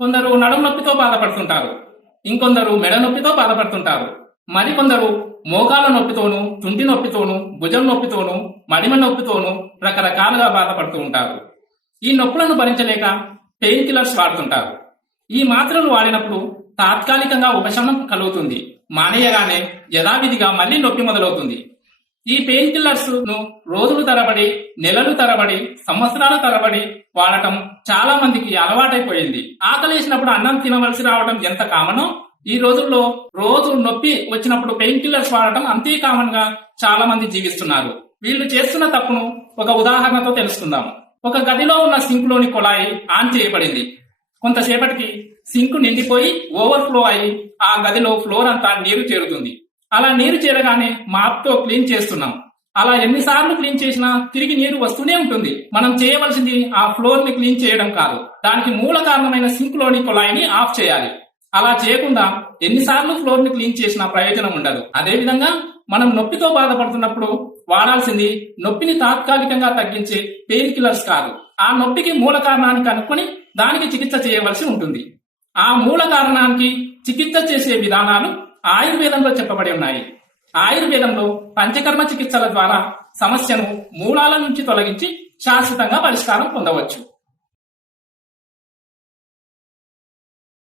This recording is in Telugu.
కొందరు నడుము నొప్పితో బాధపడుతుంటారు, ఇంకొందరు మెడ నొప్పితో బాధపడుతుంటారు, మరికొందరు మోకాళ్ళ నొప్పితోనూ, తుంటి నొప్పితోనూ, భుజం నొప్పితోనూ, మడిమ నొప్పితోనూ రకరకాలుగా బాధపడుతూ ఉంటారు. ఈ నొప్పులను భరించలేక పెయిన్ కిల్లర్స్ వాడుతుంటారు. ఈ మాత్రలు వాడినప్పుడు తాత్కాలికంగా ఉపశమనం కలుగుతుంది, మానేయగానే యథావిధిగా మళ్లీ నొప్పి మొదలవుతుంది. ఈ పెయిన్ కిల్లర్స్ ను రోజులు తరబడి, నెలలు తరబడి, సంవత్సరాల తరబడి వాడటం చాలా మందికి అలవాటైపోయింది. ఆకలేసినప్పుడు అన్నం తినవలసి రావడం ఎంత కామనో, ఈ రోజుల్లో రోజు నొప్పి వచ్చినప్పుడు పెయిన్ కిల్లర్స్ వాడటం అంతే కామన్ గా చాలా మంది జీవిస్తున్నారు. వీళ్ళు చేస్తున్న తప్పును ఒక ఉదాహరణతో తెలుసుకుందాం. ఒక గదిలో ఉన్న సింక్ లోని కుళాయి ఆన్ చేయబడింది. కొంతసేపటికి సింక్ నిండిపోయి ఓవర్ఫ్లో అయి ఆ గదిలో ఫ్లోర్ అంతా నీరు చేరుతుంది. అలా నీరు చేరగానే మాప్ తో క్లీన్ చేస్తున్నాం. అలా ఎన్నిసార్లు క్లీన్ చేసినా తిరిగి నీరు వస్తూనే ఉంటుంది. మనం చేయవలసింది ఆ ఫ్లోర్ ని క్లీన్ చేయడం కాదు, దానికి మూల కారణమైన సింక్ లోని కుళాయిని ఆఫ్ చేయాలి. అలా చేయకుండా ఎన్నిసార్లు ఫ్లోర్ ని క్లీన్ చేసినా ప్రయోజనం ఉండదు. అదే విధంగా మనం నొప్పితో బాధపడుతున్నప్పుడు వాడాల్సింది నొప్పిని తాత్కాలికంగా తగ్గించే పెయిన్ కిల్లర్స్ కాదు, ఆ నొప్పికి మూల కారణాన్ని కనుక్కొని దానికి చికిత్స చేయవలసి ఉంటుంది. ఆ మూల కారణానికి చికిత్స చేసే విధానాలు ఆయుర్వేదంలో చెప్పబడి ఉన్నాయి. ఆయుర్వేదంలో పంచకర్మ చికిత్సల ద్వారా సమస్యను మూలాల నుంచి తొలగించి శాశ్వతంగా పరిష్కారం పొందవచ్చు.